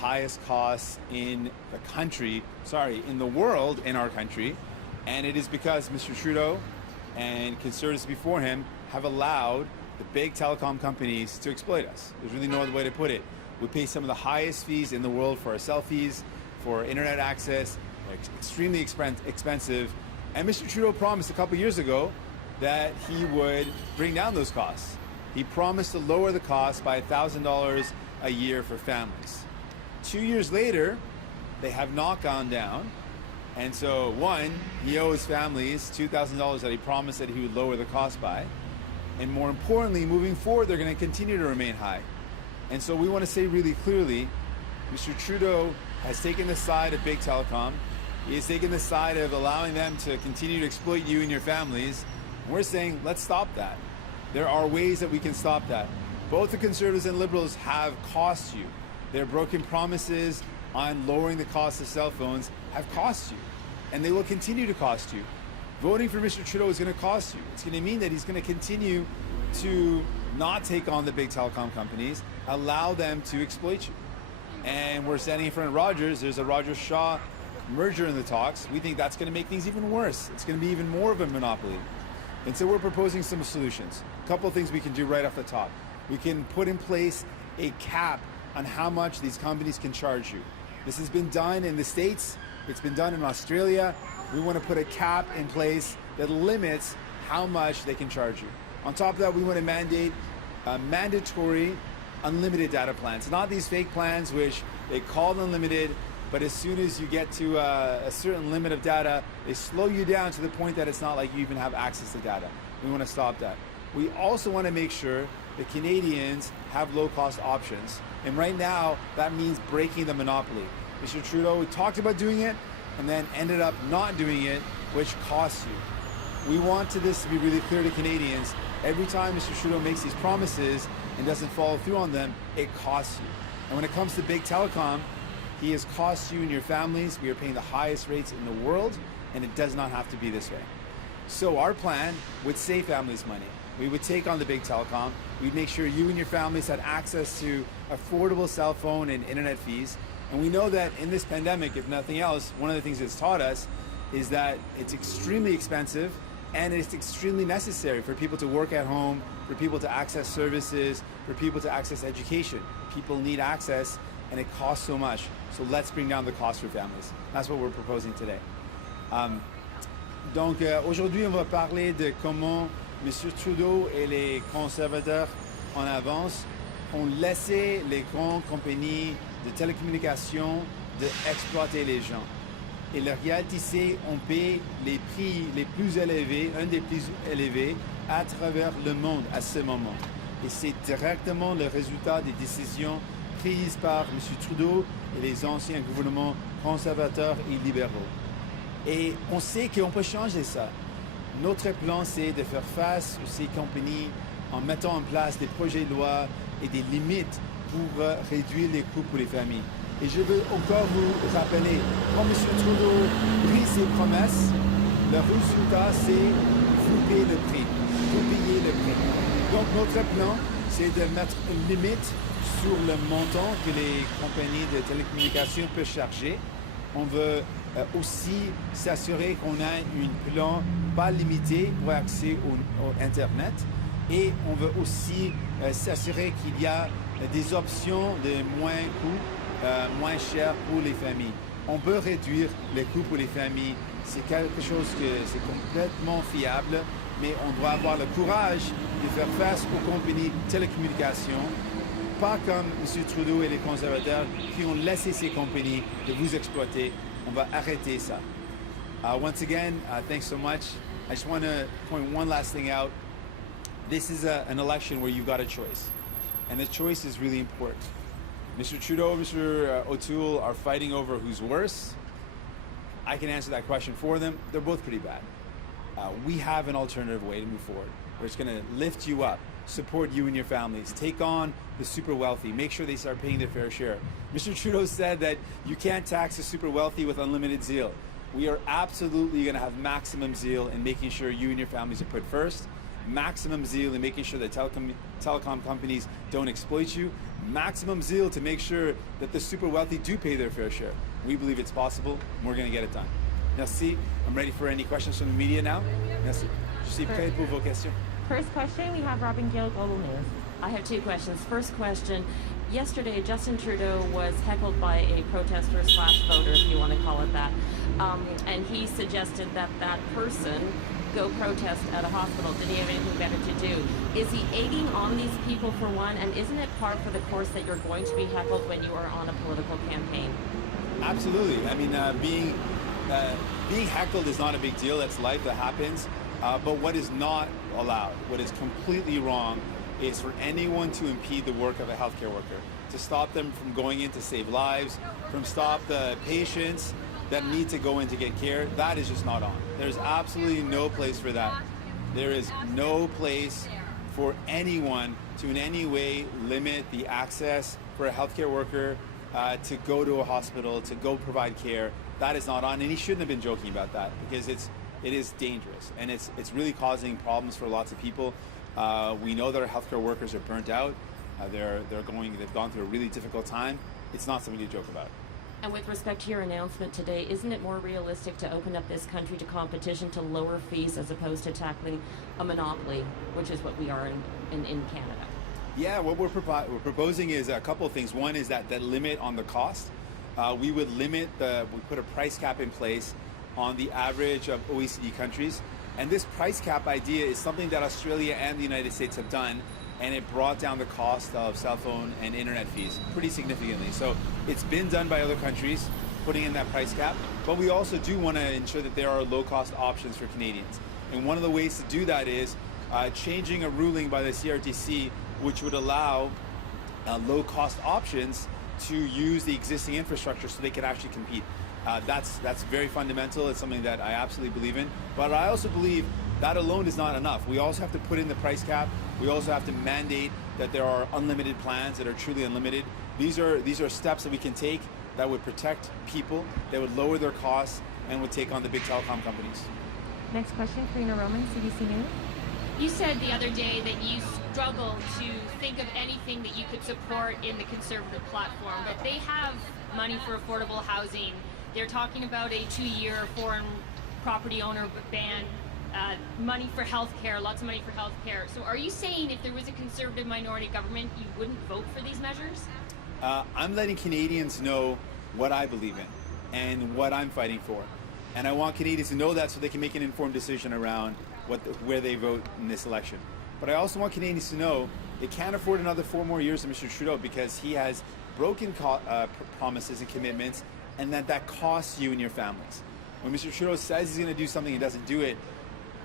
highest costs in the country, in the world, in our country. And it is because Mr. Trudeau and conservatives before him have allowed the big telecom companies to exploit us. There's really no other way to put it. We pay some of the highest fees in the world for our cell fees, for internet access, extremely expensive. And Mr. Trudeau promised a couple years ago that he would bring down those costs. He promised to lower the cost by $1,000 a year for families. 2 years later, they have not gone down. And so, one, he owes families $2,000 that he promised that he would lower the cost by. And more importantly, moving forward, they're going to continue to remain high. And so we want to say really clearly, Mr. Trudeau has taken the side of big telecom. He has taken the side of allowing them to continue to exploit you and your families. And we're saying, let's stop that. There are ways that we can stop that. Both the Conservatives and Liberals have cost you. Their broken promises on lowering the cost of cell phones have cost you. And they will continue to cost you. Voting for Mr. Trudeau is going to cost you. It's going to mean that he's going to continue to not take on the big telecom companies, allow them to exploit you. And we're standing in front of Rogers. There's a Rogers-Shaw merger in the talks. We think that's going to make things even worse. It's going to be even more of a monopoly. And so we're proposing some solutions. A couple of things we can do right off the top. We can put in place a cap on how much these companies can charge you. This has been done in the States. It's been done in Australia. We want to put a cap in place that limits how much they can charge you. On top of that, we want to mandate mandatory unlimited data plans. Not these fake plans which they call unlimited, but as soon as you get to a certain limit of data, they slow you down to the point that it's not like you even have access to data. We want to stop that. We also want to make sure that Canadians have low-cost options. And right now, that means breaking the monopoly. Mr. Trudeau talked about doing it and then ended up not doing it, which costs you. We want this to be really clear to Canadians. Every time Mr. Trudeau makes these promises and doesn't follow through on them, it costs you. And when it comes to big telecom, he has cost you and your families. We are paying the highest rates in the world, and it does not have to be this way. So our plan would save families money. We would take on the big telecom. We'd make sure you and your families had access to affordable cell phone and internet fees. And we know that in this pandemic, if nothing else, one of the things it's taught us is that it's extremely expensive and it's extremely necessary for people to work at home, for people to access services, for people to access education. People need access and it costs so much. So let's bring down the cost for families. That's what we're proposing today. Donc aujourd'hui, on va parler de comment M. Trudeau et les conservateurs en avance ont laissé les grandes compagnies de télécommunications d'exploiter les gens. Et la réalité, c'est qu'on paie les prix les plus élevés, un des plus élevés, à travers le monde à ce moment. Et c'est directement le résultat des décisions prises par M. Trudeau et les anciens gouvernements conservateurs et libéraux. Et on sait qu'on peut changer ça. Notre plan, c'est de faire face à ces compagnies en mettant en place des projets de loi et des limites pour réduire les coûts pour les familles. Et je veux encore vous rappeler, quand M. Trudeau brise ses promesses, le résultat, c'est vous payez le prix. Vous payez le prix. Donc notre plan, c'est de mettre une limite sur le montant que les compagnies de télécommunications peuvent charger. On veut aussi s'assurer qu'on a un plan pas limité pour accès au Internet. Et on veut aussi s'assurer qu'il y a des options de moins coûts, moins chères pour les familles. On peut réduire les coûts pour les familles. C'est quelque chose que c'est complètement fiable, mais on doit avoir le courage de faire face aux compagnies de télécommunications, pas comme M. Trudeau et les conservateurs qui ont laissé ces compagnies de vous exploiter. On va arrêter ça. Once again, thanks so much. I just want to point one last thing out. This is an election where you've got a choice, and the choice is really important. Mr. Trudeau, Mr. O'Toole are fighting over who's worse. I can answer that question for them. They're both pretty bad. We have an alternative way to move forward, where it's going to lift you up, support you and your families, take on the super wealthy, make sure they start paying their fair share. Mr. Trudeau said that you can't tax the super wealthy with unlimited zeal. We are absolutely going to have maximum zeal in making sure you and your families are put first, maximum zeal in making sure that telecom companies don't exploit you, maximum zeal to make sure that the super wealthy do pay their fair share. We believe it's possible, and we're going to get it done. Merci. I'm ready for any questions from the media now. Merci. Je suis prêt pour vos questions. First question, we have Robin Gill, Global News. I have two questions. First question, yesterday Justin Trudeau was heckled by a protester / voter, if you want to call it that, and he suggested that that person go protest at a hospital. Did he have anything better to do? Is he egging on these people for one, and isn't it par for the course that you're going to be heckled when you are on a political campaign? Absolutely. I mean, being heckled is not a big deal. That's life, that happens. But what is not allowed, what is completely wrong, is for anyone to impede the work of a healthcare worker, to stop them from going in to save lives, from stop the patients that need to go in to get care. That is just not on. There's absolutely no place for that. There is no place for anyone to in any way limit the access for a healthcare worker to go to a hospital, to go provide care. That is not on, and he shouldn't have been joking about that, because it is dangerous, and it's really causing problems for lots of people. We know that our healthcare workers are burnt out. They've gone through a really difficult time. It's not something to joke about. And with respect to your announcement today, isn't it more realistic to open up this country to competition, to lower fees, as opposed to tackling a monopoly, which is what we are in Canada? Yeah, what we're proposing is a couple of things. One is that limit on the cost. We would we put a price cap in place on the average of OECD countries. And this price cap idea is something that Australia and the United States have done, and it brought down the cost of cell phone and internet fees pretty significantly. So it's been done by other countries, putting in that price cap, but we also do want to ensure that there are low-cost options for Canadians. And one of the ways to do that is changing a ruling by the CRTC, which would allow low-cost options to use the existing infrastructure so they can actually compete. That's very fundamental. It's something that I absolutely believe in. But I also believe that alone is not enough. We also have to put in the price cap. We also have to mandate that there are unlimited plans that are truly unlimited. These are steps that we can take that would protect people, that would lower their costs, and would take on the big telecom companies. Next question, Karina Roman, CBC News. You said the other day that you struggle to think of anything that you could support in the Conservative platform, but they have money for affordable housing. They're talking about a 2-year foreign property owner ban, money for healthcare, lots of money for healthcare. So are you saying if there was a Conservative minority government, you wouldn't vote for these measures? I'm letting Canadians know what I believe in and what I'm fighting for. And I want Canadians to know that so they can make an informed decision around where they vote in this election. But I also want Canadians to know they can't afford another 4 more years of Mr. Trudeau, because he has broken promises and commitments, and that costs you and your families. When Mr. Trudeau says he's going to do something and doesn't do it,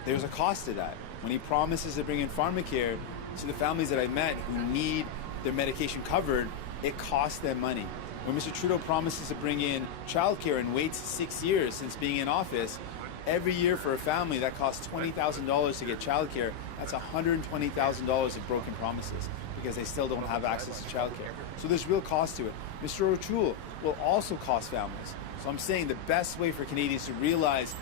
there's a cost to that. When he promises to bring in pharmacare to the families that I met who need their medication covered, it costs them money. When Mr. Trudeau promises to bring in childcare and waits 6 years since being in office, every year for a family that costs $20,000 to get childcare, that's $120,000 of broken promises, because they still don't have access to childcare. So there's real cost to it. Mr. O'Toole will also cost families. So I'm saying the best way for Canadians to realize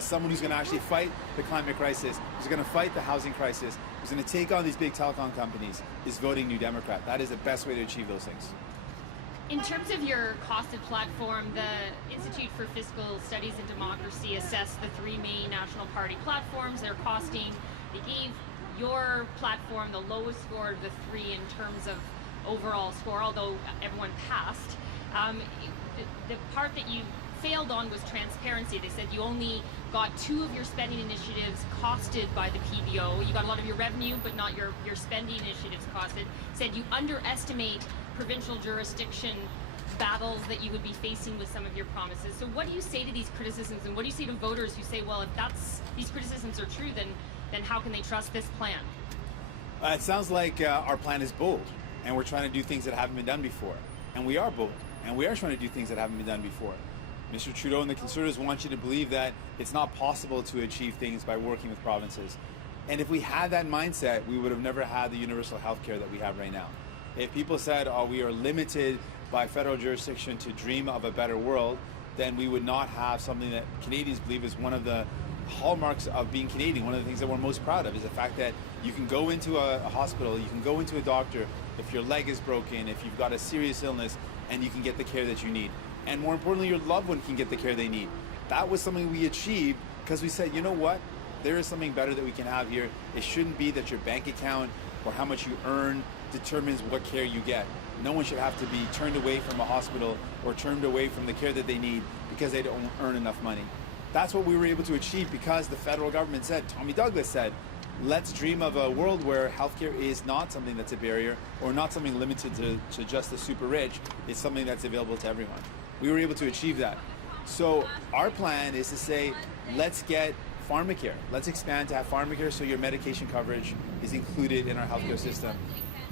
someone who's going to actually fight the climate crisis, who's going to fight the housing crisis, who's going to take on these big telecom companies, is voting New Democrat. That is the best way to achieve those things. In terms of your costed platform, the Institute for Fiscal Studies and Democracy assessed the 3 main National Party platforms. They're costing. They gave your platform the lowest score of the 3 in terms of overall score, although everyone passed. The part that you failed on was transparency. They said you only got 2 of your spending initiatives costed by the PBO. You got a lot of your revenue, but not your spending initiatives costed. Said you underestimate provincial jurisdiction battles that you would be facing with some of your promises. So what do you say to these criticisms, and what do you say to voters who say, well, if these criticisms are true, then how can they trust this plan? It sounds like our plan is bold, and we're trying to do things that haven't been done before. And we are bold, and we are trying to do things that haven't been done before. Mr. Trudeau and the Conservatives want you to believe that it's not possible to achieve things by working with provinces. And if we had that mindset, we would have never had the universal health care that we have right now. If people said, oh, we are limited by federal jurisdiction to dream of a better world, then we would not have something that Canadians believe is one of the hallmarks of being Canadian. One of the things that we're most proud of is the fact that you can go into a hospital, you can go into a doctor if your leg is broken, if you've got a serious illness, and you can get the care that you need. And more importantly, your loved one can get the care they need. That was something we achieved because we said, you know what? There is something better that we can have here. It shouldn't be that your bank account or how much you earn determines what care you get. No one should have to be turned away from a hospital or turned away from the care that they need because they don't earn enough money. That's what we were able to achieve because the federal government said, Tommy Douglas said, let's dream of a world where healthcare is not something that's a barrier or not something limited to just the super rich. It's something that's available to everyone. We were able to achieve that. So our plan is to say, let's get pharmacare. Let's expand to have pharmacare so your medication coverage is included in our healthcare system.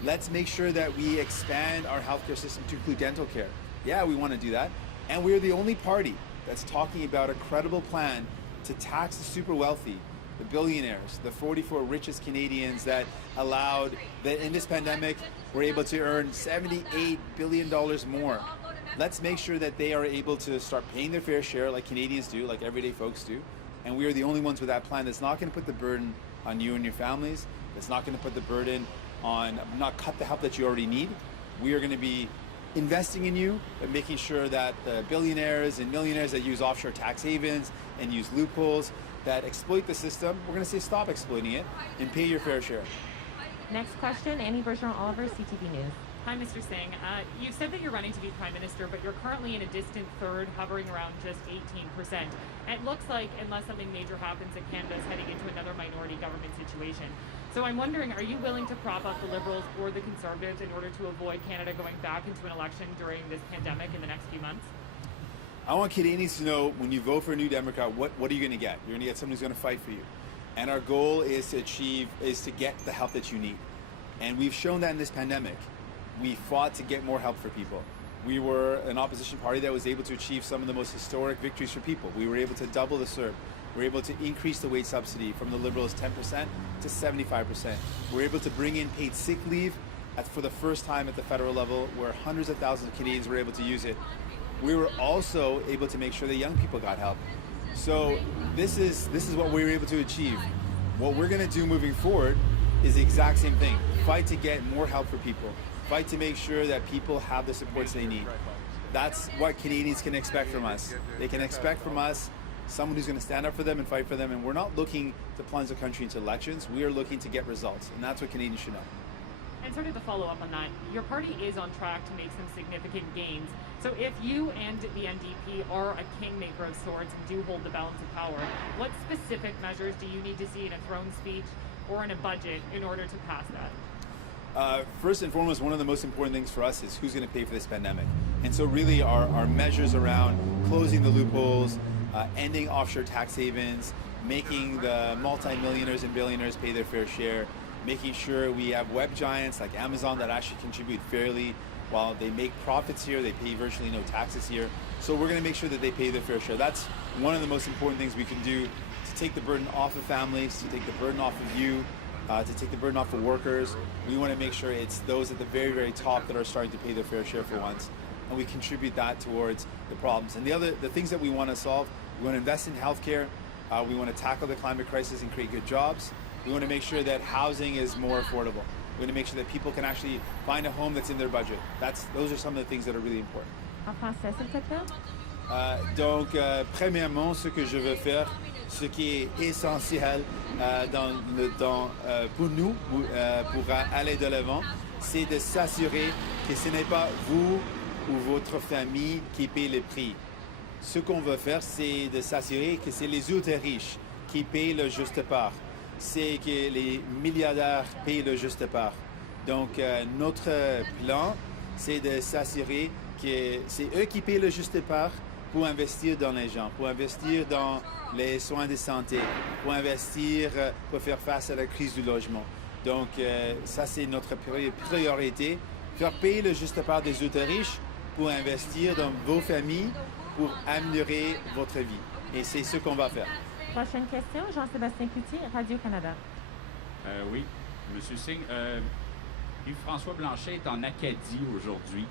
Let's make sure that we expand our healthcare system to include dental care. Yeah, we want to do that. And we're the only party that's talking about a credible plan to tax the super wealthy, the billionaires, the 44 richest Canadians that in this pandemic, were able to earn $78 billion more. Let's make sure that they are able to start paying their fair share like Canadians do, like everyday folks do. And we are the only ones with that plan that's not going to put the burden on you and your families, that's not going to put the burden on, not cut the help that you already need. We are going to be investing in you and making sure that the billionaires and millionaires that use offshore tax havens and use loopholes that exploit the system, we're going to say stop exploiting it and pay your fair share. Next question, Annie Bergeron-Oliver, CTV News. Hi, Mr. Singh. You've said that you're running to be Prime Minister, but you're currently in a distant third, hovering around just 18%. And it looks like, unless something major happens, that Canada is heading into another minority government situation. So I'm wondering, are you willing to prop up the Liberals or the Conservatives in order to avoid Canada going back into an election during this pandemic in the next few months? I want Canadians to know when you vote for a New Democrat, what are you going to get? You're going to get someone who's going to fight for you. And our goal is to get the help that you need. And we've shown that in this pandemic. We fought to get more help for people. We were an opposition party that was able to achieve some of the most historic victories for people. We were able to double the CERB. We were able to increase the wage subsidy from the Liberals 10% to 75%. We were able to bring in paid sick leave for the first time at the federal level, where hundreds of thousands of Canadians were able to use it. We were also able to make sure that young people got help. So this is what we were able to achieve. What we're going to do moving forward is the exact same thing. Fight to get more help for people. Fight to make sure that people have the supports they need. That's what Canadians can expect from us. They can expect from us someone who's going to stand up for them and fight for them. And we're not looking to plunge the country into elections. We are looking to get results. And that's what Canadians should know. And sort of to follow up on that, your party is on track to make some significant gains. So if you and the NDP are a kingmaker of sorts and do hold the balance of power, what specific measures do you need to see in a throne speech or in a budget in order to pass that? First and foremost, one of the most important things for us is who's going to pay for this pandemic. And so really our measures around closing the loopholes, ending offshore tax havens, making the multi-millionaires and billionaires pay their fair share, making sure we have web giants like Amazon that actually contribute fairly. While they make profits here, they pay virtually no taxes here. So we're going to make sure that they pay their fair share. That's one of the most important things we can do to take the burden off of families, to take the burden off of you, to take the burden off of workers. We want to make sure it's those at the very, very top that are starting to pay their fair share for once. And we contribute that towards the problems. And the things that we want to solve, we want to invest in healthcare. We want to tackle the climate crisis and create good jobs. We want to make sure that housing is more affordable. We want to make sure that people can actually find a home that's in their budget. Those are some of the things that are really important. En français, s'il te plaît. Donc, premièrement, ce que je veux faire, ce qui est essentiel pour nous, pour aller de l'avant, c'est de s'assurer que ce n'est pas vous ou votre famille qui paye le prix. Ce qu'on veut faire, c'est de s'assurer que c'est les autres riches qui payent le juste part. C'est que les milliardaires payent le juste part. Donc, notre plan, c'est de s'assurer que c'est eux qui payent le juste part pour investir dans les gens, pour investir dans les soins de santé, pour investir, pour faire face à la crise du logement. Donc, ça, c'est notre priorité. Faire payer le juste part des autres riches pour investir dans vos familles, pour améliorer votre vie. Et c'est ce qu'on va faire. Prochaine question, Jean-Sébastien Cloutier, Radio-Canada. Oui, M. Singh. Yves-François Blanchet est en Acadie aujourd'hui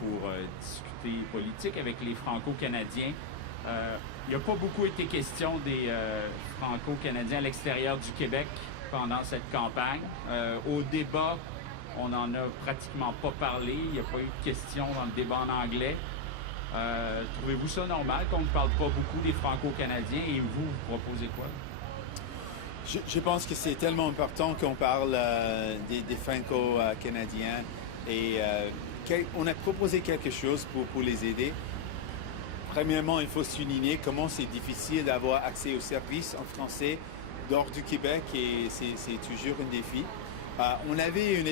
pour discuter politique avec les Franco-Canadiens. Il n'y a pas beaucoup été question des Franco-Canadiens à l'extérieur du Québec pendant cette campagne. Au débat, on n'en a pratiquement pas parlé. Il n'y a pas eu de questions dans le débat en anglais. Trouvez-vous ça normal qu'on ne parle pas beaucoup des Franco-Canadiens et vous proposez quoi? Je pense que c'est tellement important qu'on parle des Franco-Canadiens et on a proposé quelque chose pour les aider. Premièrement, il faut souligner comment c'est difficile d'avoir accès aux services en français dehors du Québec et c'est toujours un défi. On avait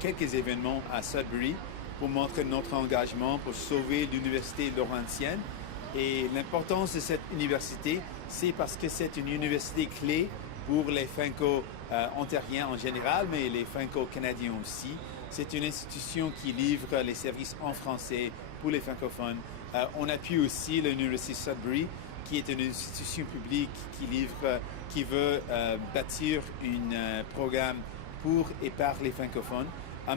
quelques événements à Sudbury pour montrer notre engagement pour sauver l'université Laurentienne. Et l'importance de cette université, c'est parce que c'est une université clé pour les Franco-ontariens en général, mais les Franco-Canadiens aussi. C'est une institution qui livre les services en français pour les francophones. On appuie aussi l'université Sudbury, qui est une institution publique qui veut bâtir un programme pour et par les francophones.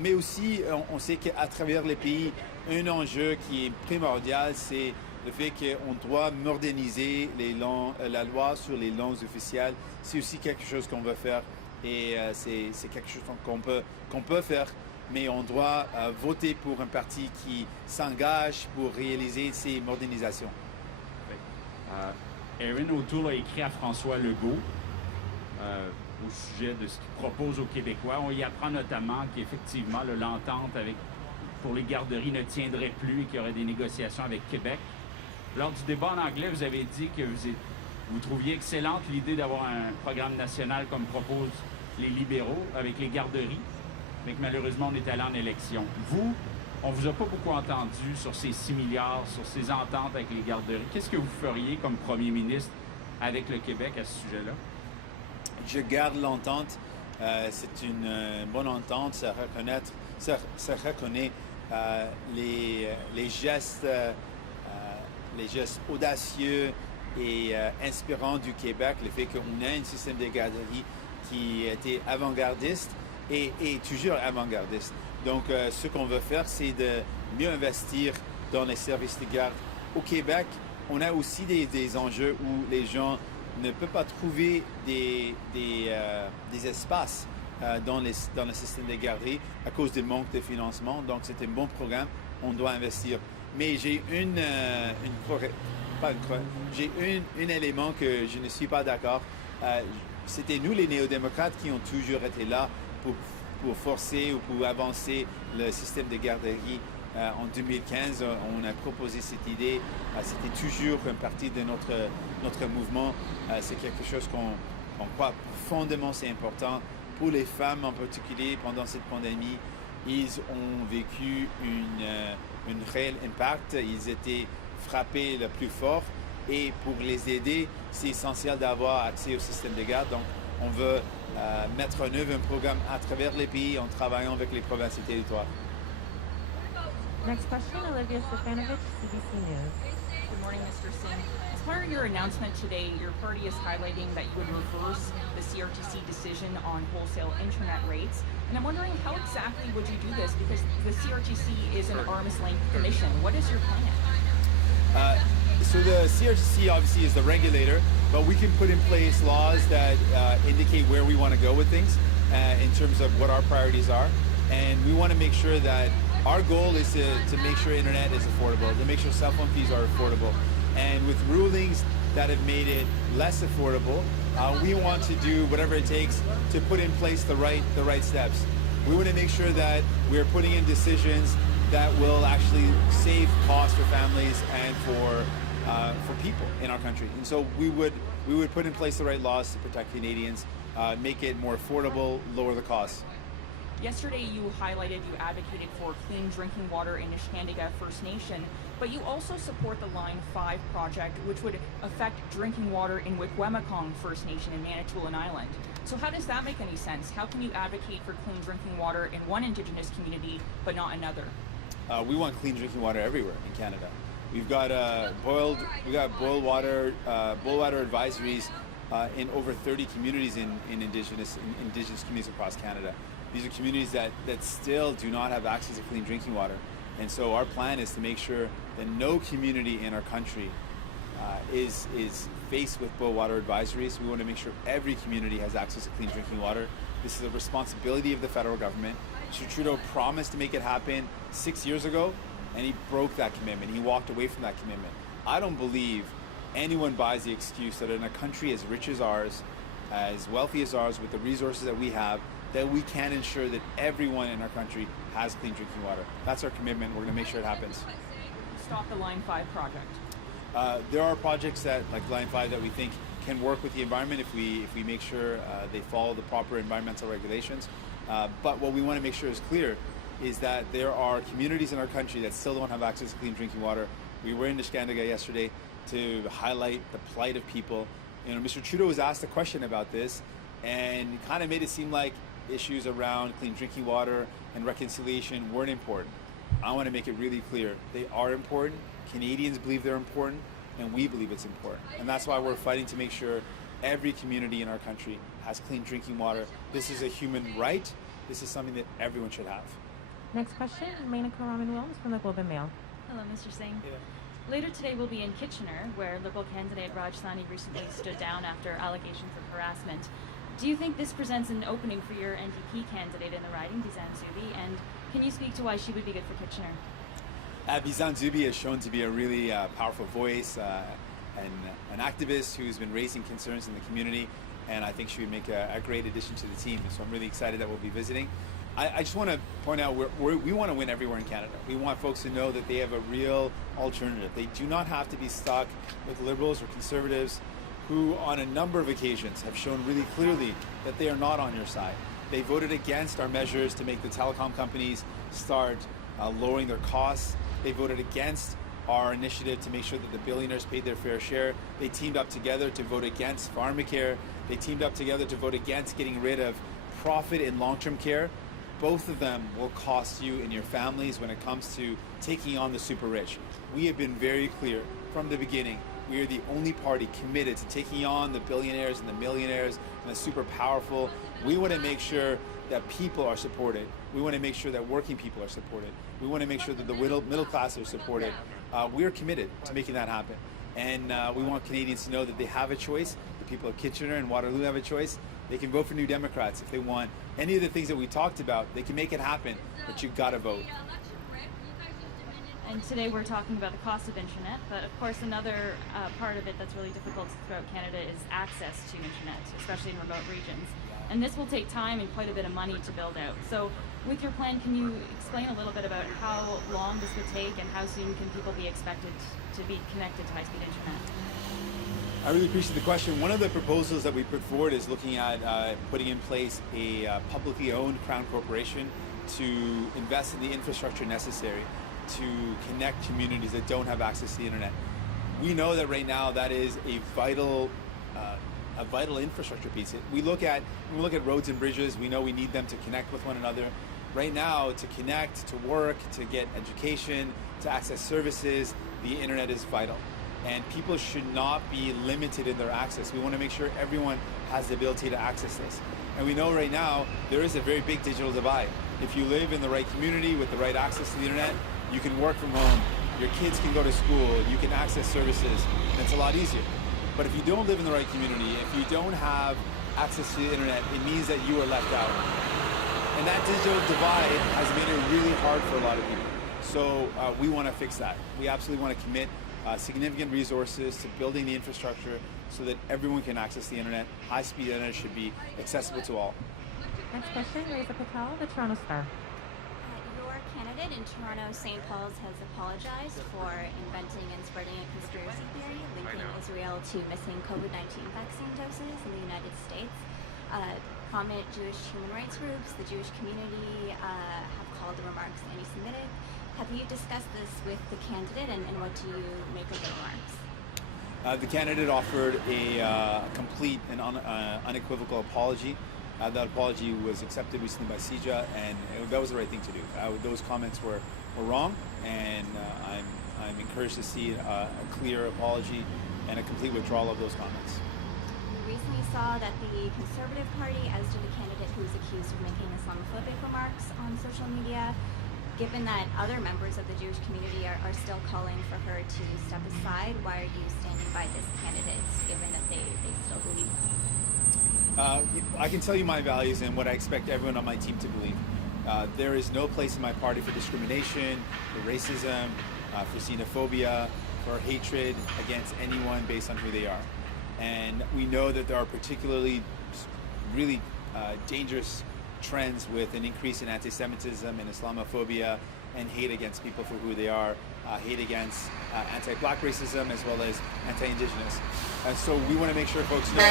Mais aussi, on sait qu'à travers les pays, un enjeu qui est primordial, c'est le fait qu'on doit moderniser la loi sur les langues officielles. C'est aussi quelque chose qu'on veut faire et c'est quelque chose qu'on peut faire, mais on doit voter pour un parti qui s'engage pour réaliser ces modernisations. Erin O'Toole a écrit à François Legault au sujet de ce qu'il propose aux Québécois. On y apprend notamment qu'effectivement l'entente pour les garderies ne tiendrait plus et qu'il y aurait des négociations avec Québec. Lors du débat en anglais, vous avez dit que vous trouviez excellente l'idée d'avoir un programme national comme proposent les libéraux avec les garderies, mais que malheureusement on est allé en élection. Vous, on ne vous a pas beaucoup entendu sur ces 6 milliards, sur ces ententes avec les garderies. Qu'est-ce que vous feriez comme premier ministre avec le Québec à ce sujet-là? Je garde l'entente. C'est une bonne entente. Ça reconnaît les gestes audacieux et inspirants du Québec, le fait qu'on a un système de garderie qui était avant-gardiste et toujours avant-gardiste. Donc, ce qu'on veut faire, c'est de mieux investir dans les services de garde. Au Québec, on a aussi des enjeux où les gens ne peuvent pas trouver des espaces dans le système de garderie à cause du manque de financement. Donc, c'est un bon programme. On doit investir. Mais j'ai un élément que je ne suis pas d'accord. C'était nous, les néo-démocrates, qui ont toujours été là pour forcer ou pour avancer le système de garderie. En 2015, on a proposé cette idée. C'était toujours une partie de notre mouvement. C'est quelque chose qu'on croit profondément, c'est important. Pour les femmes en particulier, pendant cette pandémie, ils ont vécu un réel impact. Ils étaient frappés le plus fort. Et pour les aider, c'est essentiel d'avoir accès au système de garde. Donc, on veut mettre en œuvre un programme à travers les pays en travaillant avec les provinces et territoires. Next question, Olivia Stefanovich, CBC News. Good morning, Mr. Singh. As part of your announcement today, your party is highlighting that you would reverse the CRTC decision on wholesale internet rates. And I'm wondering, how exactly would you do this? Because the CRTC is an arm's length commission. What is your plan? So the CRTC obviously is the regulator, but we can put in place laws that indicate where we want to go with things in terms of what our priorities are. And we want to make sure that our goal is to make sure internet is affordable, to make sure cell phone fees are affordable. And with rulings that have made it less affordable, we want to do whatever it takes to put in place the right steps. We want to make sure that we're putting in decisions that will actually save costs for families and for people in our country. And so we would put in place the right laws to protect Canadians, make it more affordable, lower the costs. Yesterday, you highlighted you advocated for clean drinking water in Nishnandiga First Nation, but you also support the Line 5 project, which would affect drinking water in Wickwemacong First Nation in Manitoulin Island. So how does that make any sense? How can you advocate for clean drinking water in one Indigenous community, but not another? We want clean drinking water everywhere in Canada. We've got boil water advisories in over 30 communities in Indigenous communities across Canada. These are communities that still do not have access to clean drinking water. And so our plan is to make sure that no community in our country is faced with both water advisories. We want to make sure every community has access to clean drinking water. This is a responsibility of the federal government. Mr. Trudeau promised to make it happen 6 years ago, and he broke that commitment. He walked away from that commitment. I don't believe anyone buys the excuse that in a country as rich as ours, as wealthy as ours, with the resources that we have, that we can ensure that everyone in our country has clean drinking water. That's our commitment. We're going to make sure it happens. Stop the Line 5 project. There are projects that, like Line 5, that we think can work with the environment if we make sure they follow the proper environmental regulations. But what we want to make sure is clear is that there are communities in our country that still don't have access to clean drinking water. We were in Niskandiga yesterday to highlight the plight of people. You know, Mr. Trudeau was asked a question about this and kind of made it seem like issues around clean drinking water and reconciliation weren't important. I want to make it really clear. They are important. Canadians believe they're important, and we believe it's important. And that's why we're fighting to make sure every community in our country has clean drinking water. This is a human right. This is something that everyone should have. Next question, Menaka Raman-Wilms from the Globe and Mail. Hello, Mr. Singh. Yeah. Later today we'll be in Kitchener, where Liberal candidate Raj Sani recently stood down after allegations of harassment. Do you think this presents an opening for your NDP candidate in the riding, Bizan Zubi, and can you speak to why she would be good for Kitchener? Bizan Zubi has shown to be a really powerful voice and an activist who's been raising concerns in the community, and I think she would make a great addition to the team. So I'm really excited that we'll be visiting. I just want to point out we want to win everywhere in Canada. We want folks to know that they have a real alternative. They do not have to be stuck with Liberals or Conservatives who on a number of occasions have shown really clearly that they are not on your side. They voted against our measures to make the telecom companies start lowering their costs. They voted against our initiative to make sure that the billionaires paid their fair share. They teamed up together to vote against pharmacare. They teamed up together to vote against getting rid of profit in long-term care. Both of them will cost you and your families when it comes to taking on the super rich. We have been very clear from the beginning. We are the only party committed to taking on the billionaires and the millionaires and the super powerful. We want to make sure that people are supported. We want to make sure that working people are supported. We want to make sure that the middle class are supported. We are committed to making that happen. And we want Canadians to know that they have a choice. The people of Kitchener and Waterloo have a choice. They can vote for New Democrats if they want. Any of the things that we talked about, they can make it happen, but you've got to vote. And today we're talking about the cost of internet, but of course another part of it that's really difficult throughout Canada is access to internet, especially in remote regions. And this will take time and quite a bit of money to build out. So with your plan, can you explain a little bit about how long this would take and how soon can people be expected to be connected to high-speed internet? I really appreciate the question. One of the proposals that we put forward is looking at putting in place a publicly owned Crown corporation to invest in the infrastructure necessary to connect communities that don't have access to the internet. We know that right now that is a vital infrastructure piece. When we look at roads and bridges, we know we need them to connect with one another. Right now, to connect, to work, to get education, to access services, the internet is vital. And people should not be limited in their access. We want to make sure everyone has the ability to access this. And we know right now there is a very big digital divide. If you live in the right community with the right access to the internet, you can work from home, your kids can go to school, you can access services, and it's a lot easier. But if you don't live in the right community, if you don't have access to the internet, it means that you are left out. And that digital divide has made it really hard for a lot of people. So we want to fix that. We absolutely want to commit significant resources to building the infrastructure so that everyone can access the internet. High-speed internet should be accessible to all. Next question, Reza Patel, the Toronto Star. Your candidate in Toronto, St. Paul's, has apologized for inventing and spreading a conspiracy theory linking Israel to missing COVID-19 vaccine doses in the United States. Prominent Jewish human rights groups, the Jewish community, have called the remarks anti-Semitic. Have you discussed this with the candidate, and what do you make of the remarks? The candidate offered a complete and unequivocal apology. That apology was accepted recently by CIJA, and that was the right thing to do. Those comments were wrong, and I'm encouraged to see a clear apology and a complete withdrawal of those comments. We recently saw that the Conservative Party ousted a candidate who was accused of making Islamophobic remarks on social media. given that other members of the Jewish community are still calling for her to step aside, why are you standing by this candidate, given that they still believe her? I can tell you my values and what I expect everyone on my team to believe. There is no place in my party for discrimination, for racism, for xenophobia, for hatred against anyone based on who they are. And we know that there are particularly really dangerous trends with an increase in anti-Semitism and Islamophobia and hate against people for who they are, hate against anti-black racism as well as anti-indigenous. And so we want to make sure folks know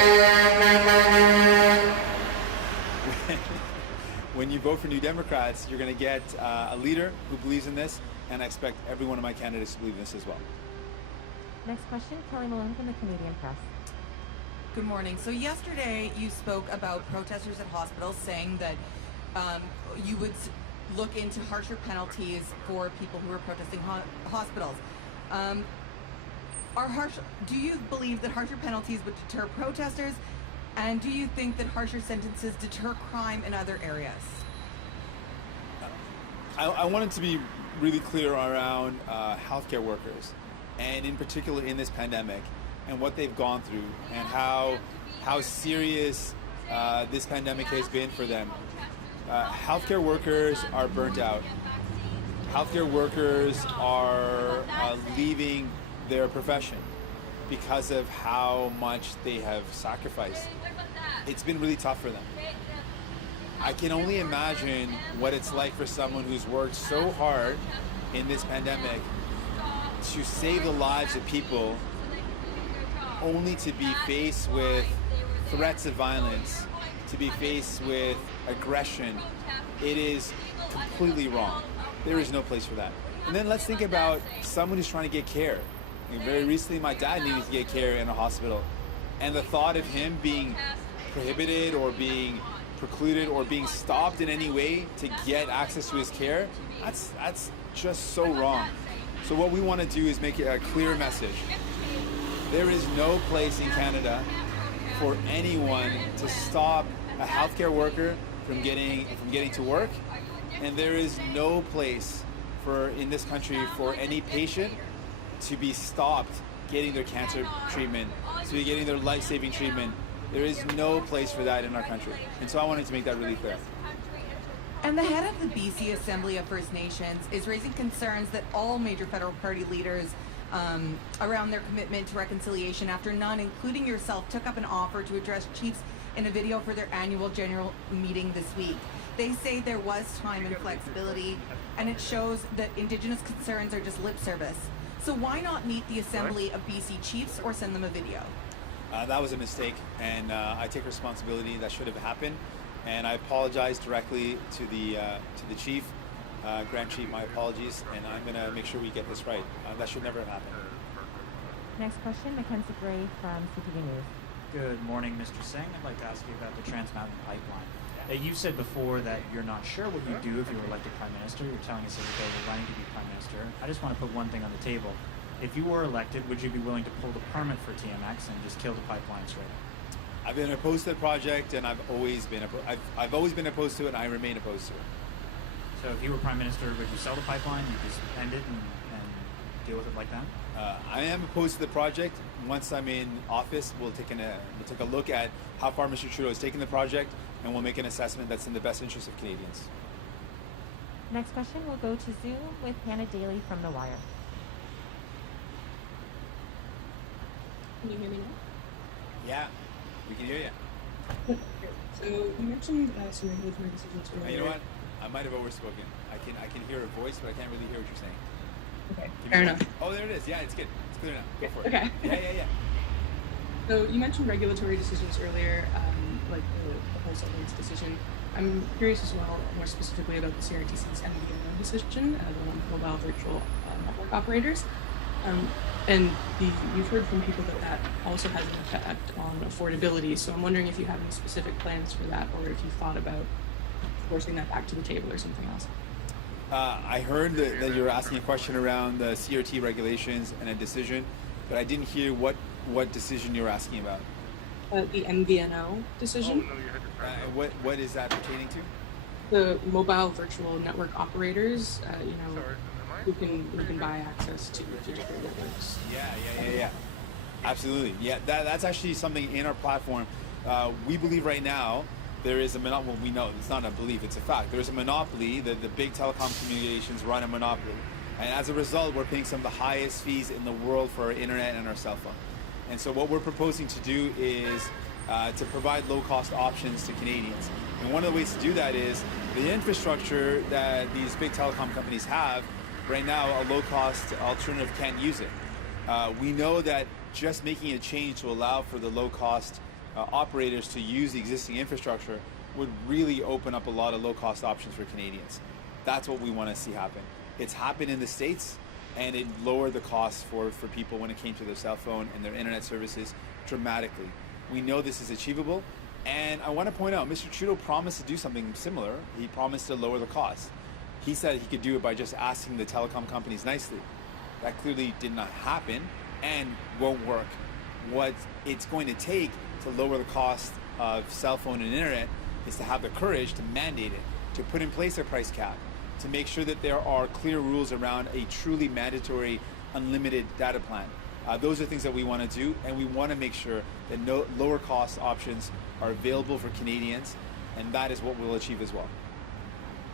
when you vote for New Democrats, you're going to get a leader who believes in this, and I expect every one of my candidates to believe in this as well. Next question, Kelly Malone from the Canadian Press. Good morning. So yesterday you spoke about protesters at hospitals saying that you would look into harsher penalties for people who are protesting hospitals. Do you believe that harsher penalties would deter protesters? And do you think that harsher sentences deter crime in other areas? I wanted to be really clear around healthcare workers, and in particular in this pandemic, and what they've gone through, and how serious this pandemic has been for them. Healthcare workers are burnt out. Healthcare workers are leaving their profession because of how much they have sacrificed. It's been really tough for them. I can only imagine what it's like for someone who's worked so hard in this pandemic to save the lives of people, only to be faced with threats of violence, to be faced with aggression. It is completely wrong. There is no place for that. And then let's think about someone who's trying to get care. And very recently, my dad needed to get care in a hospital. And the thought of him being prohibited or being precluded or being stopped in any way to get access to his care, that's just so wrong. So what we want to do is make it a clear message. There is no place in Canada for anyone to stop a healthcare worker from getting to work, and there is no place in this country for any patient to be stopped getting their cancer treatment, to be getting their life-saving treatment. There is no place for that in our country, and so I wanted to make that really clear. And the head of the BC Assembly of First Nations is raising concerns that all major federal party leaders around their commitment to reconciliation after none, including yourself, took up an offer to address chiefs in a video for their annual general meeting this week. They say there was time and flexibility, and it shows that Indigenous concerns are just lip service. So why not meet the Assembly of BC Chiefs or send them a video? That was a mistake, and I take responsibility. That should have happened, and I apologize directly to the chief, Grand Chief. My apologies, and I'm going to make sure we get this right. That should never have happened. Next question, Mackenzie Gray from CTV News. Good morning, Mr. Singh. I'd like to ask you about the Trans Mountain Pipeline. You said before that you're not sure what you'd do if you were elected Prime Minister. You're telling us that you're running to be Prime Minister. I just want to put one thing on the table. If you were elected, would you be willing to pull the permit for TMX and just kill the pipeline straight up? I've been opposed to the project, and I've always been opposed to it, and I remain opposed to it. So if you were Prime Minister, would you sell the pipeline? You just end it and deal with it like that? I am opposed to the project. Once I'm in office, we'll take a look at how far Mr. Trudeau has taken the project, and we'll make an assessment that's in the best interest of Canadians. Next question will go to Zoom with Hannah Daly from The Wire. Can you hear me now? Yeah, we can hear you. So you mentioned some regulatory decisions earlier. You know what? I might have overspoken. I can hear a voice, but I can't really hear what you're saying. Okay, fair enough. Oh, there it is. Yeah, it's good. It's clear now. Go for it. Okay. Yeah. So you mentioned regulatory decisions earlier, like the wholesale rates decision. I'm curious as well, more specifically about the CRTC's MVNO decision, the one on mobile virtual network operators. And you've heard from people that also has an effect on affordability. So I'm wondering if you have any specific plans for that, or if you thought about forcing that back to the table or something else. I heard that you were asking a question around the CRT regulations and a decision, but I didn't hear what decision you were asking about. The MVNO decision. What is that pertaining to? the mobile virtual network operators, who can buy access to different networks. Yeah. Absolutely. Yeah, that's actually something in our platform. We believe right now there is a monopoly. Well, we know it's not a belief; it's a fact. There's a monopoly. The big telecom communications run a monopoly, and as a result, we're paying some of the highest fees in the world for our internet and our cell phone. And so, what we're proposing to do is to provide low-cost options to Canadians. And one of the ways to do that is the infrastructure that these big telecom companies have right now. A low-cost alternative can't use it. We know that just making a change to allow for the low-cost operators to use the existing infrastructure would really open up a lot of low-cost options for Canadians. That's what we want to see happen. It's happened in the States, and it lowered the costs for people when it came to their cell phone and their internet services dramatically. We know this is achievable, and I want to point out, Mr. Trudeau promised to do something similar. He promised to lower the cost. He said he could do it by just asking the telecom companies nicely. That clearly did not happen and won't work. What it's going to take to lower the cost of cell phone and internet is to have the courage to mandate it, to put in place a price cap, to make sure that there are clear rules around a truly mandatory unlimited data plan. Those are things that we want to do, and we want to make sure that lower cost options are available for Canadians, and that is what we'll achieve as well.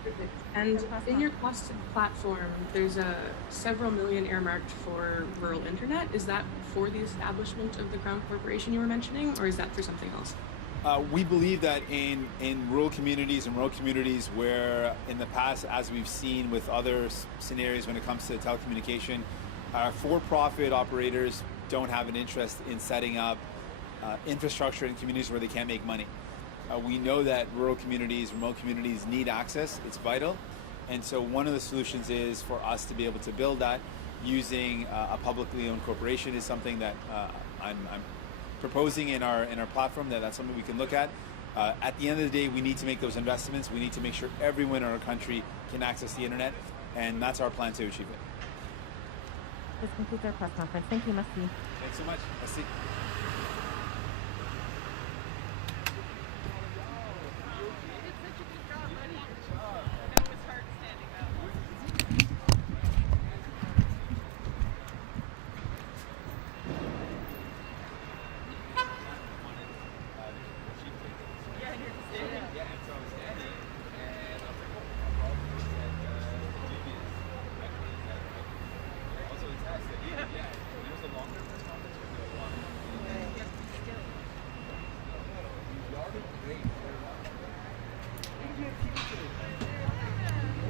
Perfect. And in your cost platform, there's several million earmarked for rural internet. Is that for the establishment of the Crown Corporation you were mentioning, or is that for something else? We believe that in rural communities where in the past, as we've seen with other scenarios when it comes to telecommunication, for-profit operators don't have an interest in setting up infrastructure in communities where they can't make money. We know that rural communities, remote communities need access. It's vital. And so one of the solutions is for us to be able to build that using a publicly owned corporation is something that I'm proposing in our platform. That's something we can look at. At the end of the day, we need to make those investments. We need to make sure everyone in our country can access the internet, and that's our plan to achieve it. This concludes our press conference. Thank you, Merci. Thanks so much. Merci.